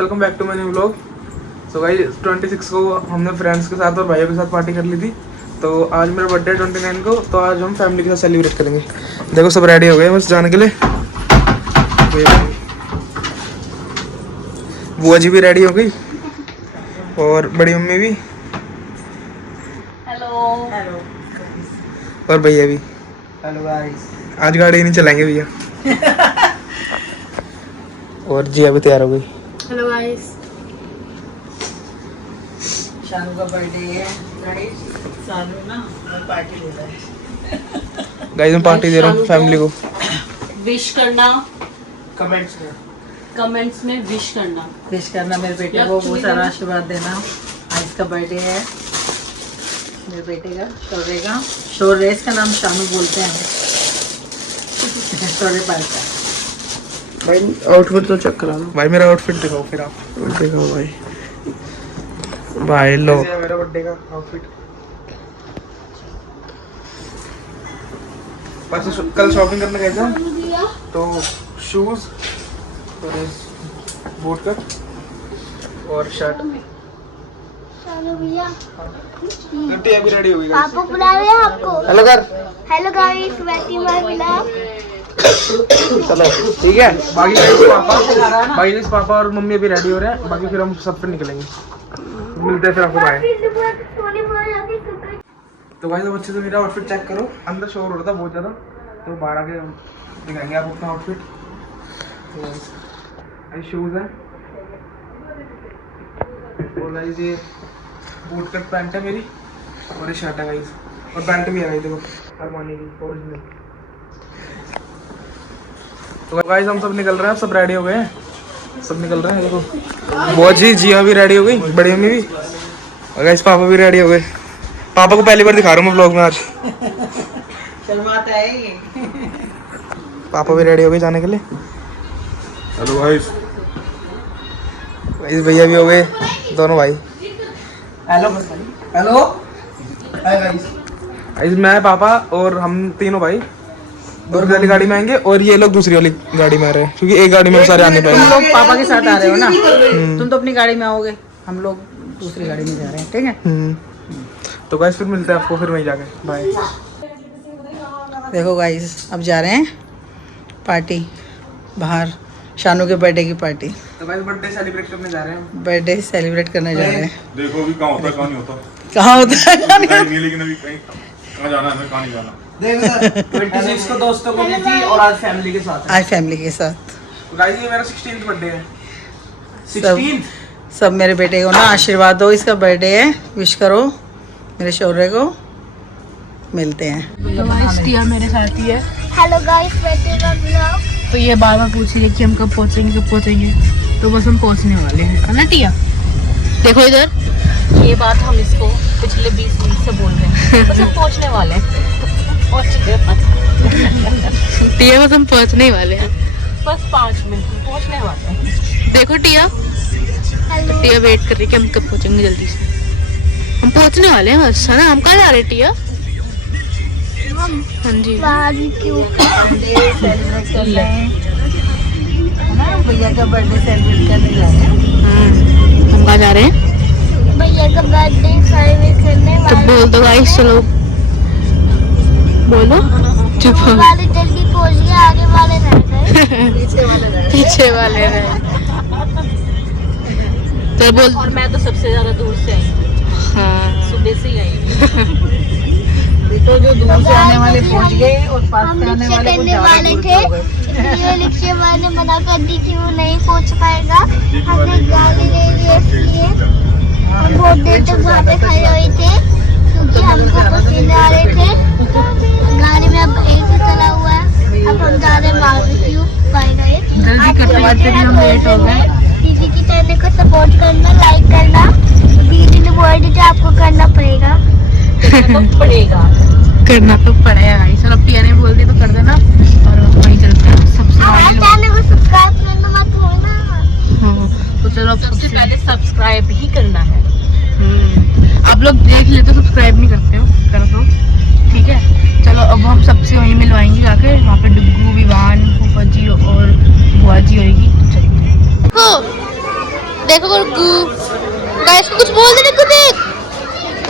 Welcome back to my new vlog. So guys 26 को हमने friends के साथ और भाइयों के साथ पार्टी कर ली थी। तो आज मेरा बर्थडे 29 को, तो आज हम फैमिली के साथ सेलिब्रेट करेंगे। देखो सब रेडी हो गए बस जाने के लिए। बुआ जी भी रेडी हो गई और बड़ी मम्मी भी। हेलो हेलो और भैया भी। Hello guys. आज गाड़ी नहीं चलाएंगे भैया। और जी अभी तैयार हो गई। Hello guys. शानू का बर्थडे है गाइस। शानू ना पार्टी दे रहा है। गाइस मैं पार्टी दे रहा हूँ फैमिली को। विश करना कमेंट्स में विश करना मेरे बेटे को बहुत सारा आशीर्वाद देना। आज इसका बर्थडे है मेरे बेटे का, शौर्य का। शौर्य इसका नाम शानू बोलते हैं। शौर्य पाल का भाई आउटफिट तो चेक करा दो भाई। मेरा आउटफिट दिखाओ फिर आप। दिखाओ भाई। भाई लो मेरा बर्थडे का आउटफिट। बस कल शॉपिंग करने गए थे तो शूज और बूट कट और शर्ट। गट्टी अभी रेडी हो गई। आपको बुला रहे हैं आपको। हेलो कर। हेलो गाइस, बैठी माय व्लॉग। चलो ठीक है। बाकी गाइस पापा और मम्मी अभी रेडी हो रहे हैं। बाकी फिर हम सब पे निकलेंगे। मिलते हैं फिर आपको। बाय। तो गाइस अब अच्छे से मेरा आउटफिट चेक करो। अंदर शोर हो रहा था बहुत ज़्यादा, तो बाहर आके हम दिखाएंगे आपको अपना आउटफिट। तो शूज़ है और गाइस ये बूट कट पैंट है मेरी और ये शर्ट है गाइस। और पैंट भी है गाइस, देखो अरमानी की ओरिजिनल। तो गाइस हम सब निकल रहे हैं। सब रेडी हो गए हैं, सब निकल रहे हैं। देखो बहुत जी अभी रेडी हो गई, बड़ी मम्मी भी। और गाइस पापा भी रेडी हो गए। पापा को पहली बार दिखा रहा हूँ मैं व्लॉग में आज। शर्माता है ये। पापा भी रेडी हो गए जाने के लिए। Hello guys. गाइस भैया भी हो गए दोनों भाई। Hello hello hi guys. Guys मैं पापा और हम तीनों भाई दूसरी वाली गाड़ी में आएंगे और ये लोग दूसरी वाली गाड़ी में आ रहे हैं क्योंकि एक गाड़ी में सारे आने तुम पाएंगे। लोग पापा के साथ आ रहे हो ना। तुम तो अपनी गाड़ी में आओगे, हम लोग दूसरी गाड़ी में जा रहे हैं। ठीक है। तो गाइस फिर मिलते हैं आपको फिर वहीं जाके। बाय। देखो गाइस अब जा रहे हैं पार्टी बाहर, शानू के बर्थडे की पार्टी। तो गाइस बर्थडे सेलिब्रेट करने जा रहे हैं। बर्थडे सेलिब्रेट करने जा रहे हैं। देखो अभी कहाँ होता है कहाँ नहीं होता। कहाँ होता है कहीं नहीं, लेकिन अभी कहीं कहाँ जाना है कहाँ नहीं जाना। 26 को दोस्तों को दी थी और आज फैमिली के साथ है। आज फैमिली के साथ। गाइस ये मेरा 16th बर्थडे है। 16th। सब मेरे बेटे को ना आशीर्वाद दो, इसका बर्थडे है, विश करो मेरे शौर्य को। मिलते हैं। टिया मेरे साथ ही है। हेलो गाइस, बैठी माय व्लॉग। तो ये बार बार पूछ रही है कि हम कब पहुंचेंगे। तो बस हम पहुंचने वाले हैं, है ना टिया? देखो इधर, ये बात हम इसको पिछले 20 मिनट से बोल रहे हैं। बस हम पहुंचने वाले हैं। टिया बस हम पहुंचने वाले हैं। बस 5 मिनट में पहुंचने वाले हैं। देखो टिया, हेलो टिया वेट कर रही है कि हम कब पहुंचेंगे जल्दी से। हम पहुंचने वाले हैं बस, है ना? हम कहाँ जा रहे हैं टिया? हम हाँ जी। बारबेक्यू सेलिब्रेट कर रहे हैं, है ना? भैया का बर्थडे सेलिब्रेट करने जा रहे हैं। हम कहाँ जा रहे हैं? भैया का बर्थडे सेलिब्रेट करने तो वाले। बोल दो गाइस, चलो बोलो। चुप हो। वाले जल्दी पहुंच गए, आगे वाले रह गए। पीछे वाले रहे। तो बोल। और मैं तो सबसे ज्यादा दूर से आई हूँ। हाँ, सुबह से ही आई हूँ। देखो जो दूर से आने वाले पहुंच गए और पास हम से आने रिक्शा वाले कुछ करने ज्यादा वाले दूर थे, हो गए। इसलिए रिक्शे वाले मना कर दी कि वो नहीं पहुंच पाएगा। हमने गाड़ी ले ली, इसलिए हम बहुत देर तक वहाँ पे खड़े हुए थे क्योंकि हमको पसीने आ रहे थे। गाड़ी में अब AC चला हुआ है। अब हम जा रहे हैं बारबेक्यू। बाय गाइस, जल्दी करते करते भी हम लेट हो गए। दीदी की चैनल को सपोर्ट करना, लाइक करना। दीदी ने बोल दिया आपको करना पड़ेगा। करना तो पड़ेगा गाइस। और अब टिया ने बोल दिया तो कर देना। और वहीं चलते हैं सबसे हमारे चैनल को सब्सक्राइब करना मत भूलना। हाँ, तो चलो अब सबसे पहले सब्सक्राइब ही करना है। आप लोग देख लेते हो, सब्सक्राइब नहीं करते हो, कर दो। ठीक है, चलो अब हम सबसे वहीं मिलवाएंगे जाके। वहाँ पे डुग्गू, विवान, फूफा जी और बुआ जी होगी। तो चलते हैं। देखो डुगू, गाइस को कुछ बोल दे डुगू देख।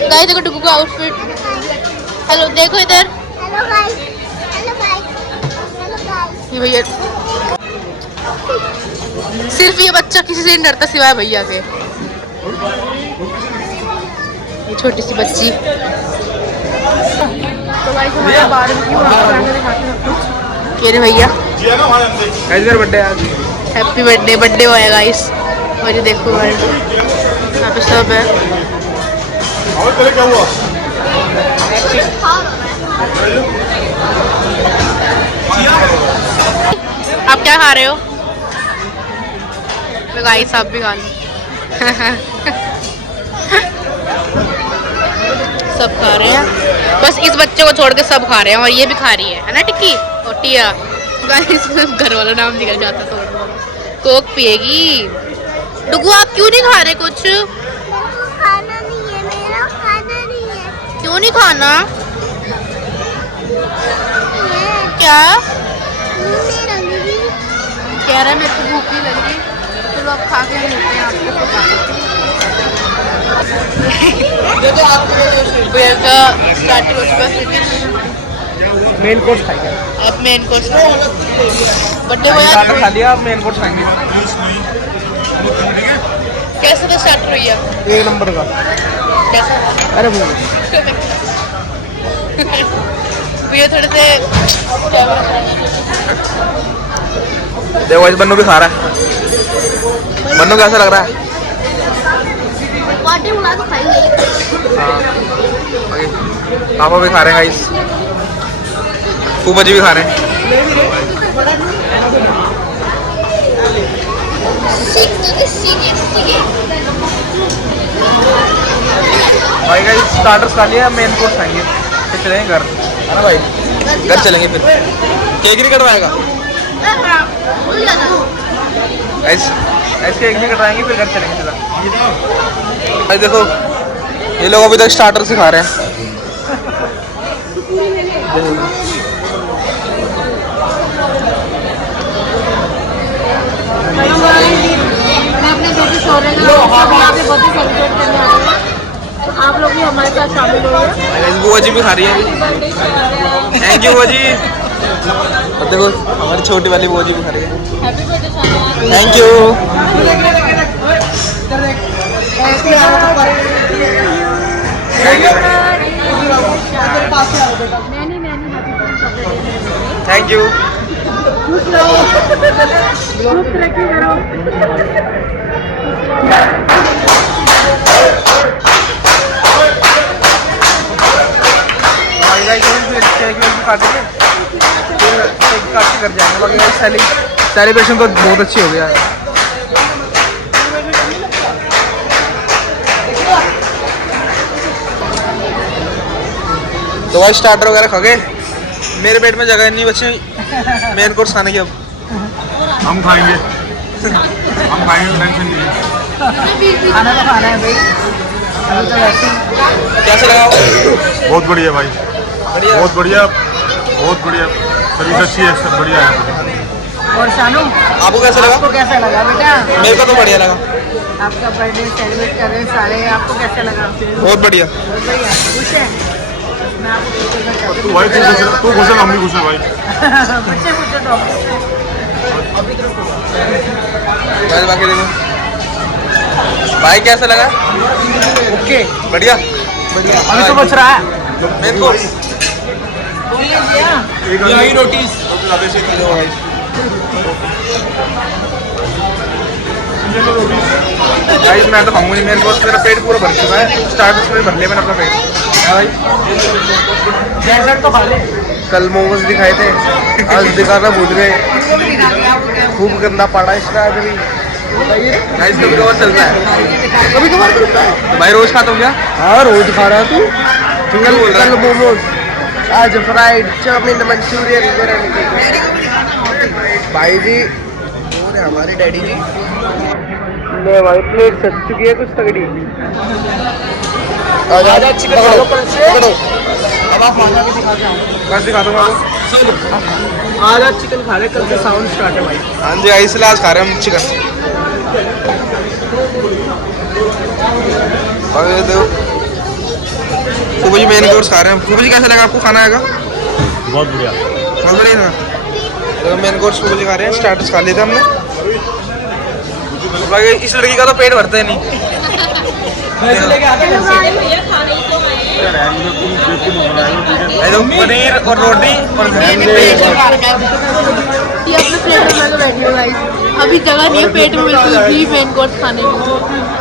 गाइस देखो डुगू का आउटफिट। हेलो देखो इधर। Hello guys, hello guys, hello guys. ये भैया सिर्फ ये बच्चा किसी से नहीं डरता सिवाय भैया के। ये छोटी सी बच्ची। तो गाइस हमारा बारबेक्यू आपको आगे दिखाते हैं कुछ। ये रे भैया गाइस मेरा बर्थडे आज। हैप्पी बर्थडे, बर्थडे हुआ है गाइस। और ये देखो गाइस यहाँ पे सब है। और तेरे क्या हुआ? आप क्या खा रहे हो? तो गाइस आप भी खा लो। सब खा रहे हैं, बस इस बच्चे को छोड़ के सब खा रहे हैं। और ये भी खा रही है ना टिक्की और टिया। गाइस घर वाला नाम निकल जाता तो कोक पिएगी। डुगू आप क्यों नहीं खा रहे कुछ? खाना नहीं है, मेरा खाना नहीं है। क्यों नहीं खाना? ये क्या मुंह में रंगी। कह रहा है मेरे को भूख नहीं लग रही। चलो अब खा के मिलते हैं आपको। भैया का स्टार्टर हो चुका फिनिश। मेन कोर्स खाएंगे। अब मेन कोर्स बर्थडे हुआ स्टार्टर खा लिया, अब मेन कोर्स खाएंगे। कैसा था स्टार्टर भैया? 1 नंबर का। कैसा? अरे वो भैया थोड़े से देखो इस बन्नू भी खा रहा है। बन्नू कैसा लग रहा है? पार्टी बुला तो खाएंगे। हाँ पापा भी खा रहे हैं गाइस, फूफा जी भी खा रहे हैं। भाई गाइस स्टार्टर्स खा लिया, मेन कोर्स खाएंगे फिर चलेंगे घर, है ना भाई? घर चलेंगे फिर। केक नहीं कटवाएगा गाइस? ऐसे केक नहीं कटवाएंगे फिर घर चलेंगे सीधा। भाई देखो ये लोग अभी तक स्टार्टर से खा रहे हैं। मैं अपने घर से शोरे का यहाँ पे बर्थडे सेलिब्रेट करने आ रही हूँ। तो आप लोग भी हमारे साथ शामिल हो गए। बुआ जी भी खा रही है। थैंक यू बुआ जी। और देखो हमारी छोटी वाली बुआ जी भी खा रही है। Happy birthday Shanu. Thank you. Thank you. कर जाएंगे। बाकी सेलिब्रेशन तो बहुत अच्छी हो गया है। तो भाई स्टार्टर वगैरह खा गए, मेरे पेट में जगह नहीं बची मेन कोर्स खाने की। अब हम खाएंगे टेंशन नहीं है। खाना तो खाना है भाई, अभी तो वैसे ही। कैसे लगा? बहुत बढ़िया भाई, बढ़िया। बहुत बढ़िया, बहुत बढ़िया सर्विस अच्छी है, सब बढ़िया है। और शानू आपको कैसा लगा? आपको कैसा लगा बेटा? मेरे को तो बढ़िया लगा, आपका बर्थडे सेलिब्रेट कर रहे हैं सारे, आपको कैसा लगा? बहुत बढ़िया। बहुत बढ़िया, खुश है? मैं आपको खुश करना चाहती तू भाई तू खुश है, हम भी खुश है भाई। हूँ। बच्चे खुश है तो बस बाकी देखो भाई कैसा लगा? ओके बढ़िया बढ़िया। अभी तो बच रहा है मेन कोर्स। बोल लीजिए। यही नोटिस। गाइस मैं तो खाऊंगा नहीं, मेरे कोर्स मेरा पेट पूरा भर चुका है। स्टार्टर्स में भर लिया मैंने अपना पेट। हाँ भाई डेजर्ट तो खा ले। कल मोमोज दिखाए थे, आज दिखाना भूल गए। खूब गंदा पड़ा इसका अभी। गाइस कभी कभार चलता है, कभी कभार चलता है। भाई रोज खाता हूँ क्या? हाँ रोज खा रहा तू। कल बोल रहा है मोमोज, आज फ्राइड चाउमीन मंचूरियन वगैरह। भाई जी हमारे डैडी जी ले भाई प्लेट सज चुकी है कुछ तगड़ी। आजा चिकन पकड़ो। अब आप खाना भी दिखा दो। बस दिखा दूंगा आपको। आज चिकन खा रहे, कल से साउंड स्टार्ट है भाई। हाँ जी इसलिए आज खा रहे हैं हम चिकन। अरे देखो सुबह जी मेन कोर्स खा रहे हैं। सुबह जी कैसा लगा आपको खाना आएगा? बहुत बढ़िया। बहुत बढ़िया था। तो मेन कोर्स सुबह जी खा रहे हैं, स्टार्टर्स खा लिए थे हमने। बाकी इस लड़की का तो पेट भरता है नहीं। पनीर और रोटी और अभी जगह नहीं है पेट में बिल्कुल भी मेन कोर्स खाने की।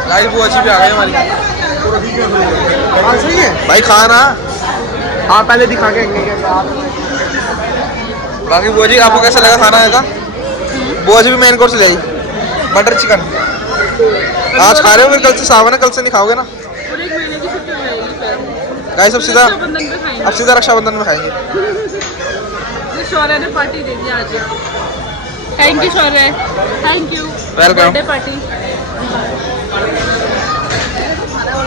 लाइफ वो अच्छी भी आ गई हमारी। सही है भाई खाना। हाँ पहले दिखा के बाकी वो जी आपको कैसा लगा खाना आएगा? वो भी मेन कोर्स ले आई बटर चिकन। आज खा रहे हो फिर कल से सावन है, कल से नहीं खाओगे ना? गाइस अब सीधा रक्षाबंधन में खाएंगे। शौर्य ने पार्टी दे दी आज। Thank you Shaurya, thank you. Welcome party.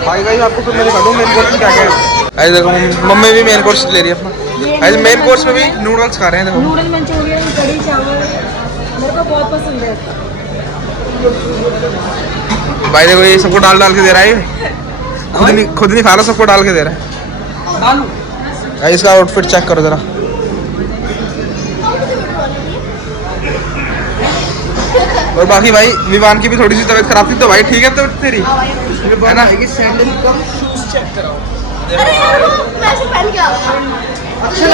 भाई गाइस आपको फिर मैं दिखा दूँ मेन कोर्स में क्या क्या है। गाइस देखो मम्मी भी मेन कोर्स ले रही है अपना। गाइस मेन कोर्स में भी नूडल्स खा रहे हैं। देखो नूडल मंचूरियन, कढ़ी चावल मेरे को बहुत पसंद है। भाई देखो ये सबको डाल डाल के दे रहा है। खुद नहीं खा रहा, सबको डाल के दे रहा है। गाइस इसका आउटफिट चेक करो जरा। और बाकी भाई विवान की भी थोड़ी सी तबीयत खराब थी तो भाई ठीक है तो तेरी है ना?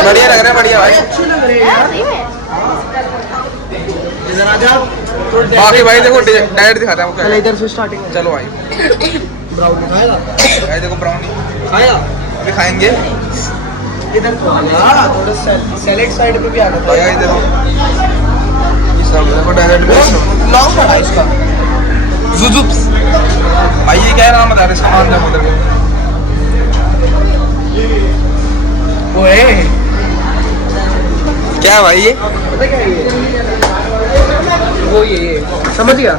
बढ़िया लग रहा है, बढ़िया भाई। बाकी भाई देखो डाइट दिखाते हैं आपको। इधर से स्टार्टिंग चलो भाई। ब्राउनी खाएगा? भाई देखो ब्राउनी खाएगा, अभी खाएंगे। इधर थोड़ा सैलेड साइड पे भी आ रहा है। देखो सब देखो डायरेक्ट लॉन्ग पड़ा इसका जुजुप्स। भाई ये क्या नाम बता रहे सामान जब उधर ओए क्या भाई ये पता क्या है? वो ये समझ गया।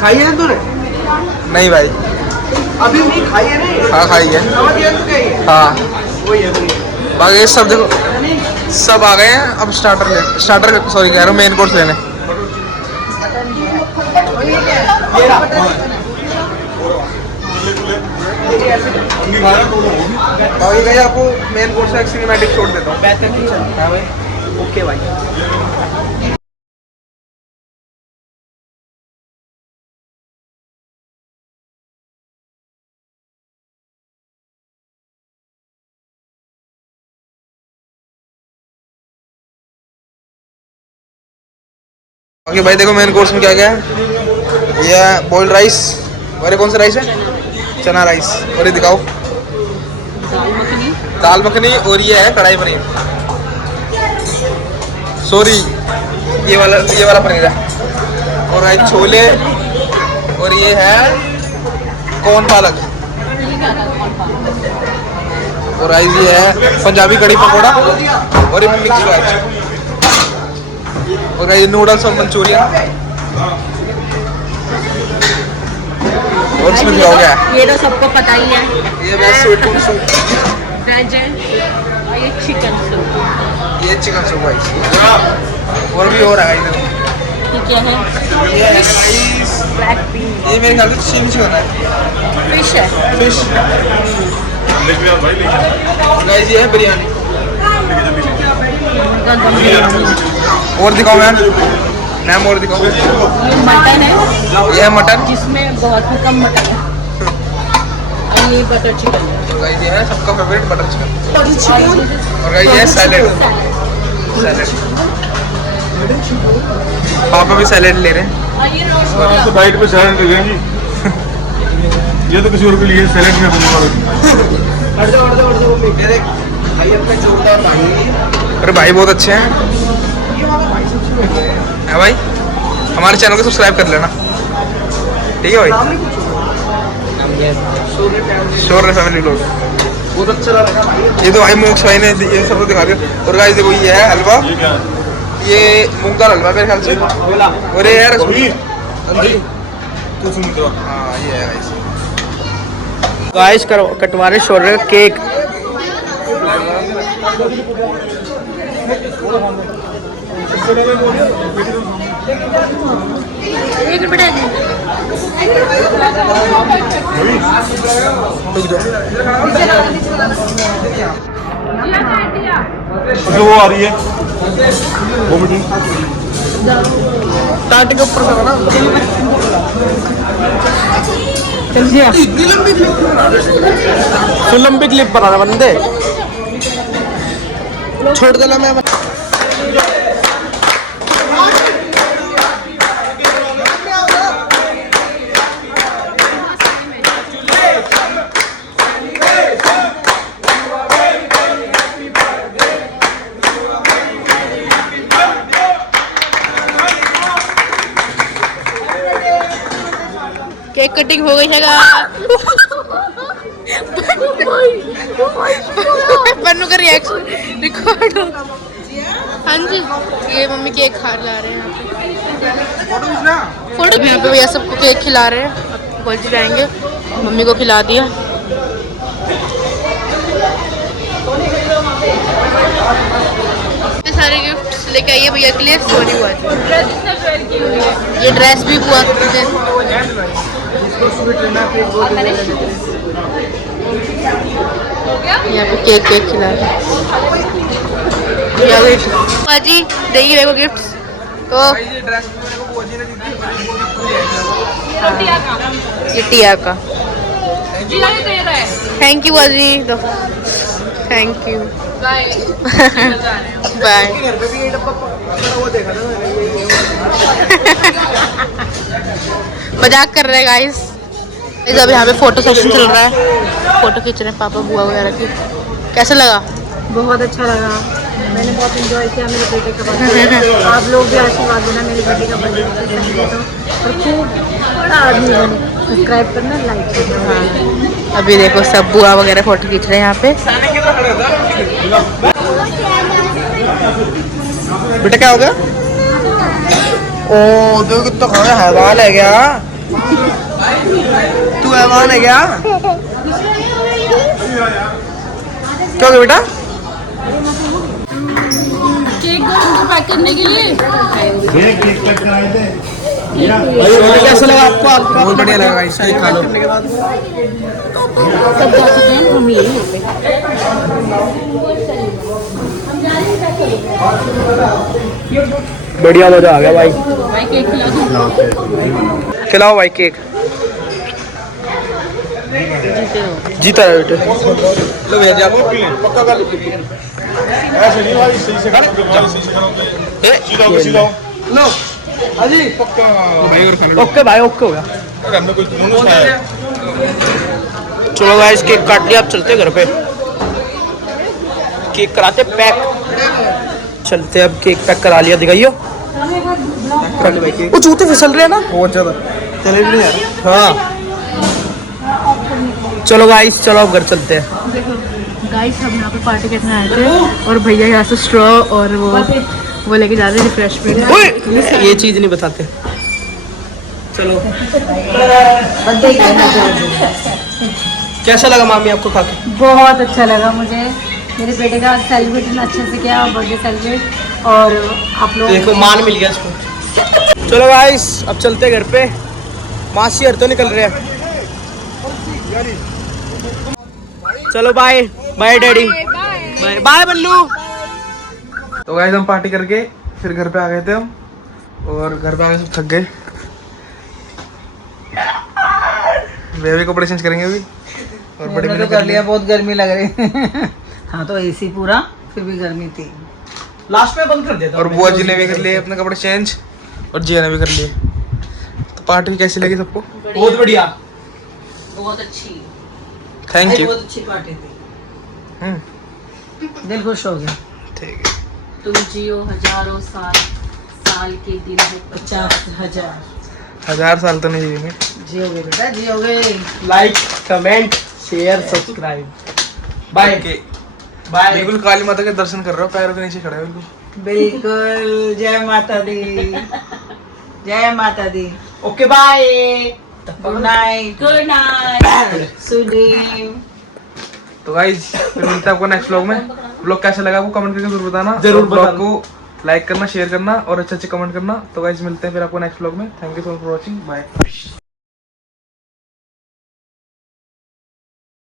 खाई है तूने? नहीं भाई अभी नहीं खाई है। नहीं हाँ खाई है। समझ गया तू क्या है? हाँ वो ये बाकी सब देखो सब आ गए हैं। अब स्टार्टर सॉरी कह रहा हूँ मेन कोर्स लेने। भाई आपको मेन कोर्स एक सिनेमैटिक छोड़ देता हूँ। ओके भाई। ओके भाई देखो मेन कोर्स में क्या क्या है। ये है बॉइल्ड राइस। और ये कौन सा राइस है? चना राइस। और ये दिखाओ दाल मखनी। और ये है कढ़ाई पनीर। सॉरी ये वाला पनीर है। और राइस छोले। और ये है कौन पालक। और राइस ये है पंजाबी कढ़ी पकौड़ा। और ये मिक्स वेज। और ये नूडल्स और मंचूरियन। और इसमें क्या हो गया? ये तो सबको पता ही है। ये veg sweet corn soup. Veg है और ये चिकन सूप। ये चिकन सूप भाई। और भी हो रहा है इधर। ये क्या है? ये राइस ब्लैक बीन। ये मेरे ख्याल से चीनी चिकन है। फिश है। फिश। गाइस ये है बिरयानी। और दिखाओ मैम और दिखाओ। ये मटन है। ये है मटन जिसमें बहुत ही कम मटन है। और ये बटर चिकन है। तो गाइस ये है सबका फेवरेट बटर चिकन। और गाइस ये है सैलेड। पापा भी सैलेड ले रहे हैं। और आप तो डाइट पे सैलेड ले लेंगी। ये तो किसी और के लिए सैलेड में अरे भाई बहुत अच्छे हैं। है भाई हमारे चैनल को सब्सक्राइब कर लेना ठीक है भाई। शोर फैमिली लोग बहुत अच्छा लगा। ये तो भाई मोक्ष भाई ने ये सब दिखा दिया। और गाइस देखो ये है हलवा। ये मूंग दाल हलवा मेरे ख्याल से। और ये है रसगुल्ले। हाँ ये है गाइस कटवा रहे शोर का केक। एक रुपये जो वो आ रही है वो बेटी टाटे के ऊपर करना तो लंबी क्लिप बनाना बंदे छोड़ देना मैं केक कटिंग हो गई है पन्नू का रिएक्शन रिकॉर्ड हो। हाँ जी ये मम्मी केक खा ला रहे हैं यहाँ पे फोटो यहाँ पे भैया सबको केक खिला रहे हैं। पहुँच जाएंगे मम्मी को खिला दिया। सारे गिफ्ट्स लेके आइए भैया के लिए। सोनी हुआ ये ड्रेस भी हुआ यहाँ पे केक खिला रहे जी देगी मेरे को गिफ्ट्स तो ये टिया का थैंक यू बाजी तो थैंक यू बाय बाय मजाक कर रहे हैं गाइस। अब यहाँ पे फोटो सेशन चल रहा है फोटो खींच रहे हैं पापा बुआ वगैरह की। कैसा लगा? बहुत अच्छा लगा मैंने बहुत एंजॉय किया मेरे बेटे का बर्थडे। आप लोग भी आशीर्वाद देना मेरे बेटे का बर्थडे तो और खूब बड़ा आदमी बने। सब्सक्राइब करना लाइक करना। हाँ अभी देखो सब बुआ वगैरह फोटो खींच रहे हैं यहाँ पे। बेटा क्या हो गया? ओ तो कितना खाना हैवान है क्या? तू हैवान है क्या? क्या हो गया बेटा? केक पैक करने के लिए केक पैक कराए थे कैसा लगा आपको? बहुत बढ़िया लगा गाइस केक खा लो। सब जा चुके हैं हम यही पे। बढ़िया मजा आ गया भाई। भाई केक खिला दो। खिलाओ भाई केक। जीता है बेटे। लो भैया जाओ पक्का कर लो। ऐसे नहीं भाई सही से करो भाई सही से करो सीधा हो लो हाजी पक्का भाई और खाने ओके भाई ओके हो गया। हमने कोई बोनस आया चलो गाइस केक काट लिया अब चलते घर पे केक कराते पैक। चलते अब केक पैक करा लिया दिखाइयो। वो जूते फिसल रहे हैं ना बहुत ज्यादा चले भी नहीं हाँ चलो गाइस चलो अब घर चलते हैं। गाइस हम यहाँ पे पार्टी करने आए थे और भैया यहाँ से स्ट्रॉ और वो लेके जा रहे हैं रिफ्रेशमेंट। ये चीज नहीं बताते चलो। कैसा लगा मामी आपको खा के? बहुत अच्छा लगा मुझे मेरे बेटे का सेलिब्रेट अच्छे से किया बर्थडे सेलिब्रेट और आप लोग देखो मान मिल गया इसको। चलो गाइस अब चलते घर पे। मासी हर तो निकल रहे हैं। चलो bye bye daddy bye bye Ballu. तो गाइस हम पार्टी करके फिर घर पे आ गए थे हम और घर पे आके सब थक गए। वे भी कपड़े चेंज करेंगे अभी और बड़े तो कर लिया बहुत गर्मी लग रही हाँ तो एसी पूरा फिर भी गर्मी थी लास्ट में बंद कर दिया था। और बुआ जी ने भी कर लिए अपने कपड़े चेंज और जिया ने भी कर लिए। तो पार्टी कैसी लगी सबको? बहुत बढ़िया बहुत अच्छी थैंक यू। बहुत अच्छी पार्टी थी दिल खुश हो गया। ठीक है तुम जियो हजारों साल साल के दिन है 50,000 1000 साल तो नहीं जिएंगे। जियोगे बेटा जियोगे। Like comment share subscribe bye bye. बिल्कुल काली माता के दर्शन कर रहे हो पैरों के नीचे खड़े हो बिल्कुल। बिल्कुल जय माता दी जय माता दी। Okay bye good night sweet dream. तो गाइस फिर मिलते हैं आपको नेक्स्ट व्लॉग में। व्लॉग कैसा लगा आपको कमेंट करके जरूर बताना। जरूर व्लॉग को लाइक करना शेयर करना और अच्छे अच्छे कमेंट करना। तो गाइस मिलते हैं फिर आपको नेक्स्ट व्लॉग में। Thank you so much for watching bye.